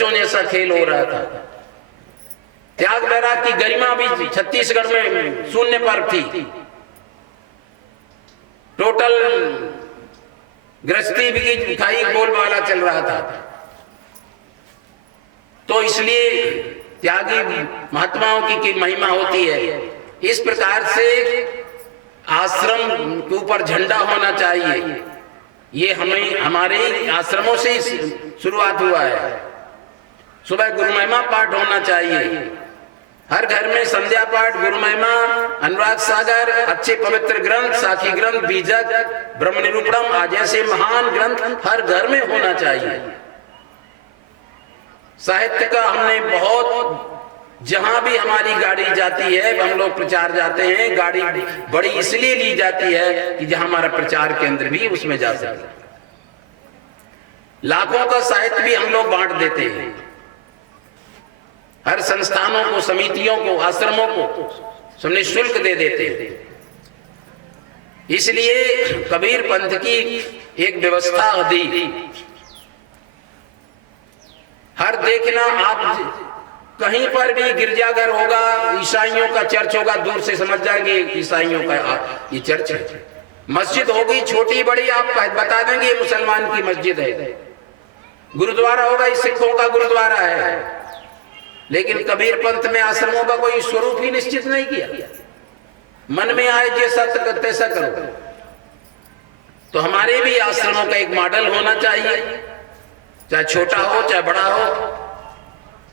बच्चों जैसा खेल हो रहा था। त्याग वैराग की गरिमा भी छत्तीसगढ़ में शून्य पर थी। टोटल गृहस्थी भी खाई बोलबाला चल रहा था। तो इसलिए त्यागी महात्माओं की महिमा होती है। इस प्रकार से आश्रम के ऊपर झंडा होना चाहिए। ये हमें हमारे आश्रमों से ही शुरुआत हुआ है। सुबह गुरु महिमा पाठ होना चाहिए। हर घर में संध्या पाठ, गुरु महिमा, अनुराग सागर, अच्छे पवित्र ग्रंथ, साखी ग्रंथ, बीजक, ब्रह्म निरूपणम आज जैसे महान ग्रंथ हर घर में होना चाहिए। साहित्य का हमने बहुत, जहां भी हमारी गाड़ी जाती है, हम लोग प्रचार जाते हैं, गाड़ी बड़ी इसलिए ली जाती है कि जहां हमारा प्रचार केंद्र भी उसमें जा सके। लाखों का साहित्य भी हम लोग बांट देते हैं। हर संस्थानों को, समितियों को, आश्रमों को सब निःशुल्क दे देते हैं। इसलिए कबीर पंथ की एक व्यवस्था दी। हर देखना, आप कहीं पर भी गिरजाघर होगा, ईसाइयों का चर्च होगा, दूर से समझ जाएंगे ईसाइयों का ये चर्च है। मस्जिद होगी छोटी बड़ी, आप बता देंगे मुसलमान की मस्जिद है। गुरुद्वारा होगा, ये सिखों का गुरुद्वारा है। लेकिन कबीर पंथ में आश्रमों का कोई स्वरूप ही निश्चित नहीं किया। मन में आए जैसा तैसा करो। तो हमारे भी आश्रमों का एक मॉडल होना चाहिए, चाहे छोटा हो चाहे बड़ा हो।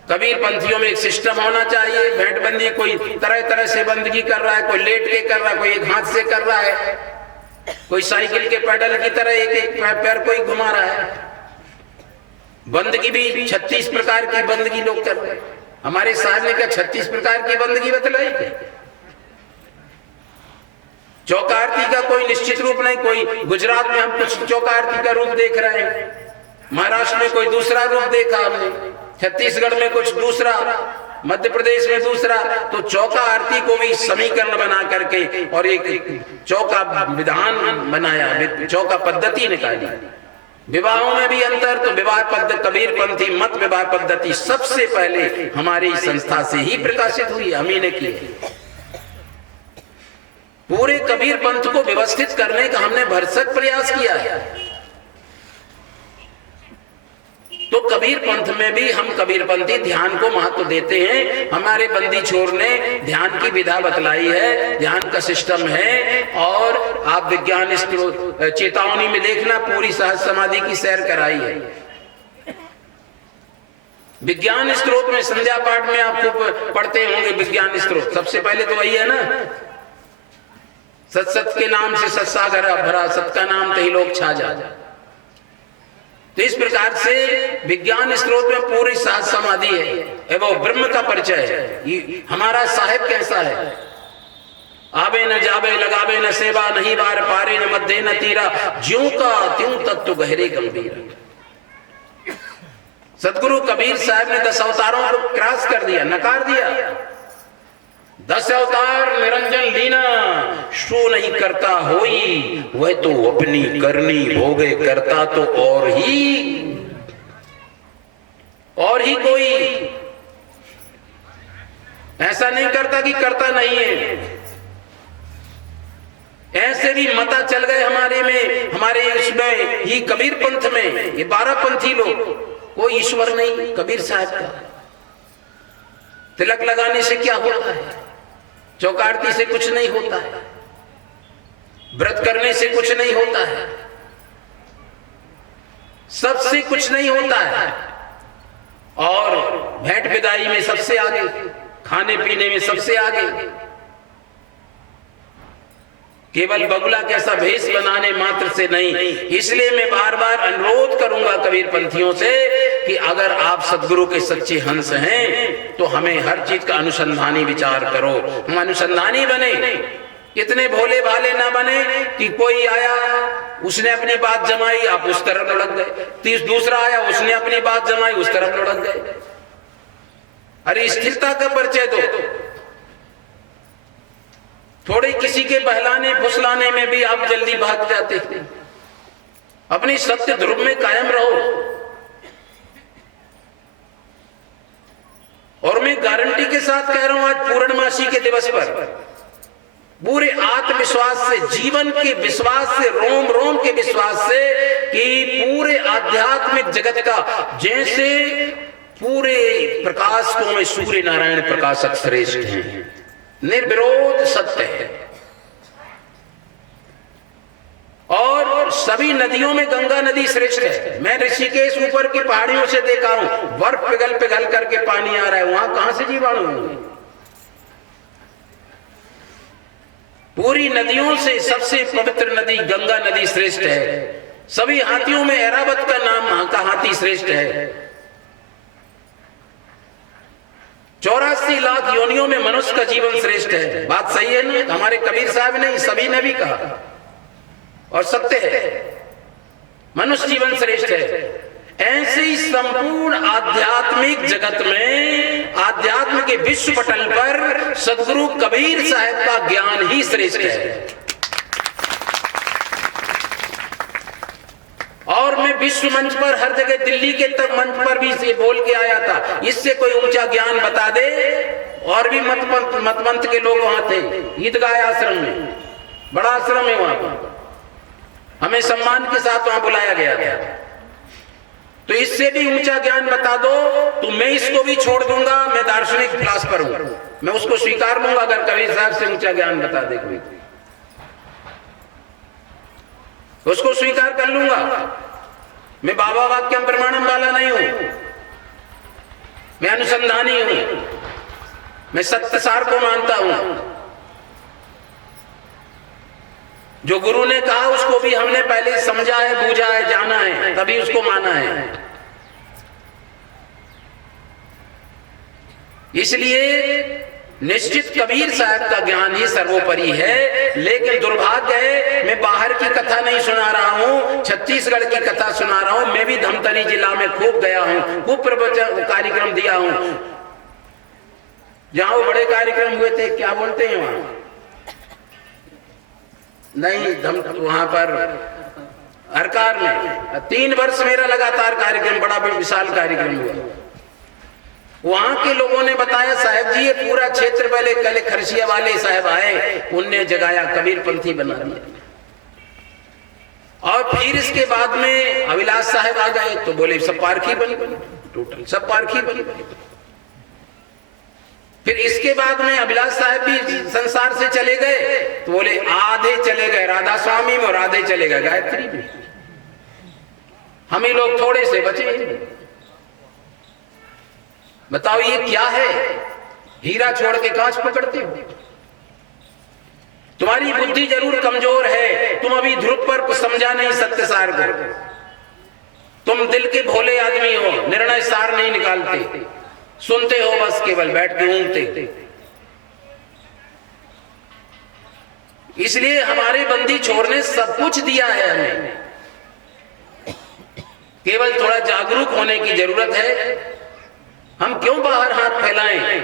कबीर पंथियों में एक सिस्टम होना चाहिए। भेंटबंदी कोई तरह तरह से बंदगी कर रहा है, कोई लेट के कर रहा है, कोई एक हाथ से कर रहा है, कोई साइकिल के पैडल की तरह एक एक पैर कोई घुमा रहा है। बंदगी भी 36 प्रकार की बंदगी लोग कर रहे हैं। हमारे साहब ने क्या 36 प्रकार की बंदगी बतलाई? चौका आरती का कोई निश्चित रूप नहीं। कोई गुजरात में हम कुछ चौका आरती का रूप देख रहे हैं, महाराष्ट्र में कोई दूसरा रूप देखा हमने, छत्तीसगढ़ में कुछ दूसरा, मध्य प्रदेश में दूसरा। तो चौका आरती को भी समीकरण बना करके और एक चौका विधान बनाया, चौका पद्धति निकाली। विवाहों में भी अंतर, तो विवाह पद्धति, कबीर पंथी मत विवाह पद्धति सबसे पहले हमारी संस्था से ही प्रकाशित हुई, हम ही ने की। पूरे कबीर पंथ को व्यवस्थित करने का हमने भरसक प्रयास किया है। तो कबीर पंथ में भी हम कबीरपंथी ध्यान को महत्व देते हैं। हमारे बंदी छोर ने ध्यान की विधा बतलाई है, ध्यान का सिस्टम है। और आप विज्ञान चेतावनी में देखना, पूरी सहज समाधि की सैर कराई है। विज्ञान स्त्रोत में संध्या पाठ में आप खूब पढ़ते होंगे। विज्ञान स्त्रोत सबसे पहले तो वही है ना, सत सत के नाम से सत्सागर भरा, सत का नाम तही लोग छा जा। तो इस प्रकार से विज्ञान स्त्रोत में पूरी साध समाधि है, वो ब्रह्म का परिचय है। हमारा साहेब कैसा है? आवे न जावे, लगावे न सेवा, नहीं बार पारे न मध्य न तीरा, ज्यों का त्यों तत्व गहरे गंभीर। सदगुरु कबीर साहब ने 10 अवतारों को क्रॉस कर दिया, नकार दिया। 10 अवतार निरंजन लीना, शो नहीं करता होई, वह तो अपनी करनी भोगे करता तो और ही कोई ऐसा नहीं करता कि करता नहीं है। ऐसे भी मता चल गए हमारे में, हमारे इसमें ही कबीर पंथ में ये 12 पंथी लोग, कोई ईश्वर नहीं। कबीर साहब का तिलक लगाने से क्या होता है? चौकारती से कुछ नहीं होता है, व्रत करने से कुछ नहीं होता है, सबसे कुछ नहीं होता है। और भेंट विदाई में सबसे आगे, खाने पीने में सबसे आगे। केवल बगुला कैसा भेष बनाने मात्र से नहीं। इसलिए मैं बार बार अनुरोध करूंगा कबीर पंथियों से कि अगर आप सदगुरु के सच्चे हंस हैं तो हमें हर चीज का अनुसंधानी विचार करो, हम अनुसंधानी बने। इतने भोले भाले ना बने कि कोई आया उसने अपनी बात जमाई, आप उस तरफ लुढ़क गए, दूसरा आया उसने अपनी बात जमाई, उस तरफ लुढ़क गए। अरे स्थिरता का परिचय दो। थोड़े किसी के बहलाने फुसलाने में भी आप जल्दी भाग जाते हैं। अपनी सत्य ध्रुव में कायम रहो। गारंटी के साथ कह रहा हूं, आज पूर्णमासी के दिवस पर पूरे आत्मविश्वास से, जीवन के विश्वास से, रोम रोम के विश्वास से कि पूरे आध्यात्मिक जगत का जैसे पूरे प्रकाशकों में सूर्य नारायण प्रकाशक श्रेष्ठ हैं, निर्विरोध सत्य है। और सभी नदियों में गंगा नदी श्रेष्ठ है। मैं ऋषिकेश ऊपर की पहाड़ियों से देखा हूं, बर्फ पिघल पिघल करके पानी आ रहा है, वहां कहां से जीवाणु होंगे? पूरी नदियों से सबसे पवित्र नदी गंगा नदी श्रेष्ठ है। सभी हाथियों में ऐरावत का नाम वहां का हाथी श्रेष्ठ है। 84 लाख योनियों में मनुष्य का जीवन श्रेष्ठ है। बात सही है ना? हमारे कबीर साहब ने, सभी ने भी कहा और सत्य है, मनुष्य जीवन श्रेष्ठ है। ऐसे ही संपूर्ण आध्यात्मिक जगत में, आध्यात्म के विश्व पटल पर सदगुरु कबीर साहब का ज्ञान ही श्रेष्ठ है। और मैं विश्व मंच पर हर जगह, दिल्ली के तक मंच पर भी इसे बोल के आया था, इससे कोई ऊंचा ज्ञान बता दे। और भी मतपंथ के लोग वहां थे, ईदगाह आश्रम में, बड़ा आश्रम है वहां पर, हमें सम्मान के साथ वहां बुलाया गया था। तो इससे भी ऊंचा ज्ञान बता दो तो मैं इसको भी छोड़ दूंगा। मैं दार्शनिक क्लास पर हूं, मैं उसको स्वीकार लूंगा अगर कबीर साहब से ऊंचा ज्ञान बता दे कोई, उसको स्वीकार कर लूंगा। मैं बाबा वाक्यम प्रमाणम वाला नहीं हूं, मैं अनुसंधानी हूं, मैं सत्य सार को मानता हूं। जो गुरु ने कहा उसको भी हमने पहले समझा है, बूझा है, जाना है, तभी उसको माना है। इसलिए निश्चित कबीर साहब का ज्ञान ही सर्वोपरि है। लेकिन दुर्भाग्य है, मैं बाहर की कथा नहीं सुना रहा हूं, छत्तीसगढ़ की कथा सुना रहा हूं। मैं भी धमतरी जिला में खूब गया हूं, खूब प्रवचन कार्यक्रम दिया हूं। जहां वो बड़े कार्यक्रम हुए थे, क्या बोलते हैं वहां, नहीं वहां पर हरकार में 3 वर्ष मेरा लगातार कार्यक्रम, बड़ा विशाल कार्यक्रम हुआ। वहां के लोगों ने बताया, साहब जी ये पूरा क्षेत्र पहले कल खरसिया वाले साहब आए, उनने जगाया, कबीर पंथी बना दिया। और फिर इसके बाद में अभिलाष साहब आ गए तो बोले सब पारखी बन गए, टोटल सब पारखी बन गए। फिर इसके बाद में अभिलाष साहब भी संसार से चले गए तो बोले आधे चले गए राधा स्वामी में और आधे चले गए गायत्री में, हम ही लोग थोड़े से बचे। बताओ ये क्या है? हीरा छोड़ के कांच पकड़ते हो। तुम्हारी बुद्धि जरूर कमजोर है, तुम अभी ध्रुव पर समझा नहीं सत्य सार को। तुम दिल के भोले आदमी हो, निर्णय सार नहीं निकालते, सुनते हो बस, केवल बैठ के ऊँगते। इसलिए हमारे बंदी छोर ने सब कुछ दिया है हमें, केवल थोड़ा जागरूक होने की जरूरत है। हम क्यों बाहर हाथ फैलाएं?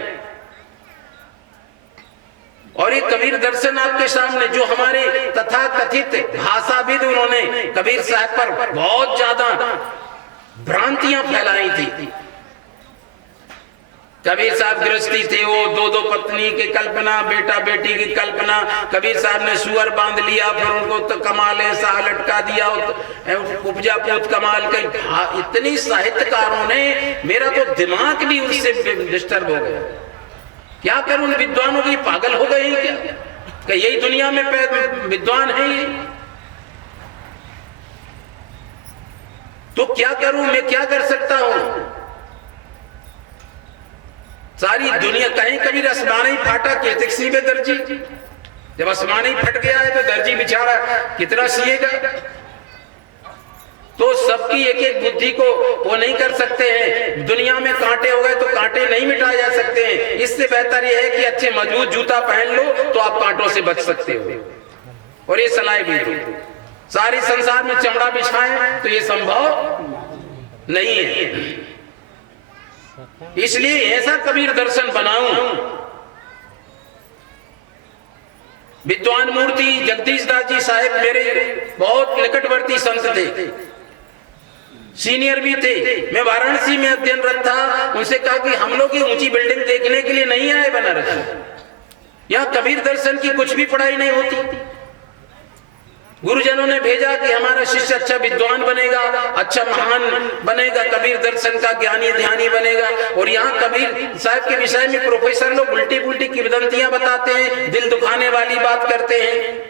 और ये कबीर दर्शन आपके सामने, जो हमारे तथा कथित भाषाविद, उन्होंने कबीर साहब पर बहुत ज्यादा भ्रांतियां फैलाई थी। कबीर साहब गृहस्थी थे, वो 2-2 पत्नी की कल्पना, बेटा बेटी की कल्पना। कबीर साहब ने सुअर बांध लिया, फिर उनको तो कमाल ऐसा लटका दिया, उपजा पूत कमाल का। इतनी साहित्यकारों ने, मेरा तो दिमाग भी उससे डिस्टर्ब हो गया। क्या करूं, विद्वानों की पागल हो गए क्या? कि यही दुनिया में विद्वान है ये? तो क्या करूं मैं, क्या कर सकता हूं? सारी दुनिया कहीं, कभी आसमानी फाटा कहते सीबे दर्जी, जब आसमानी फट गया है तो दर्जी बेचारा कितना सिएगा। तो सबकी एक एक बुद्धि को वो नहीं कर सकते हैं। दुनिया में कांटे हो गए तो कांटे नहीं मिटाए जा सकते हैं। इससे बेहतर ये है कि अच्छे मजबूत जूता पहन लो तो आप कांटों से बच सकते हो। और ये सलाह भी दो, सारी संसार में चमड़ा बिछाएं तो ये संभव नहीं है। इसलिए ऐसा कबीर दर्शन बनाऊं। विद्वान मूर्ति जगदीश दास जी साहब मेरे बहुत निकटवर्ती संत थे। सीनियर भी थे। मैं वाराणसी में अध्ययनरत था, उनसे कहा कि हम लोग ये ऊंची बिल्डिंग देखने के लिए नहीं आए बनारस, यहाँ कबीर दर्शन की कुछ भी पढ़ाई नहीं होती। गुरुजनों ने भेजा कि हमारा शिष्य अच्छा विद्वान बनेगा, अच्छा महान बनेगा, कबीर दर्शन का ज्ञानी ध्यानी बनेगा। और यहाँ कबीर साहब के विषय में प्रोफेसर लोग उल्टी पुल्टी किंवदंतियां बताते हैं, दिल दुखाने वाली बात करते हैं।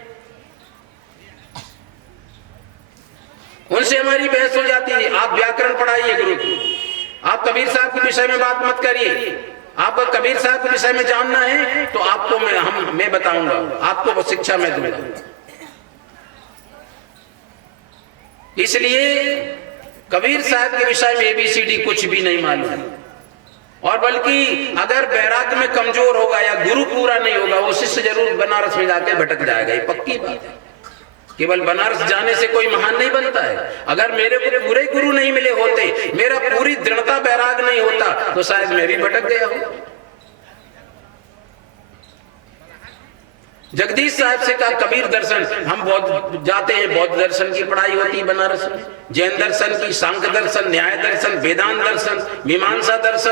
उनसे हमारी बहस हो जाती है, आप व्याकरण पढ़ाइए गुरु की, आप कबीर साहब के विषय में बात मत करिए। आपको कबीर साहब के विषय में जानना है तो आपको मैं बताऊंगा, आपको वो शिक्षा मैं दूंगा। इसलिए कबीर साहब के विषय में ABCD कुछ भी नहीं मालूम। और बल्कि अगर बैराग में कमजोर होगा या गुरु पूरा नहीं होगा, वो शिष्य जरूर बनारस में जाके भटक जाएगा, ये पक्की बात है। केवल बनारस जाने से कोई महान नहीं बनता है। अगर मेरे को पूरे गुरु नहीं मिले होते, मेरा पूरी दृढ़ता बैराग नहीं होता, तो शायद मैं भी भटक गया हूं। जगदीश साहब से कहा कबीर दर्शन, हम बौद्ध जाते हैं, बौद्ध दर्शन की पढ़ाई होती है बनारस में, जैन दर्शन की, सांख्य दर्शन, न्याय दर्शन, वेदांत दर्शन, मीमांसा दर्शन,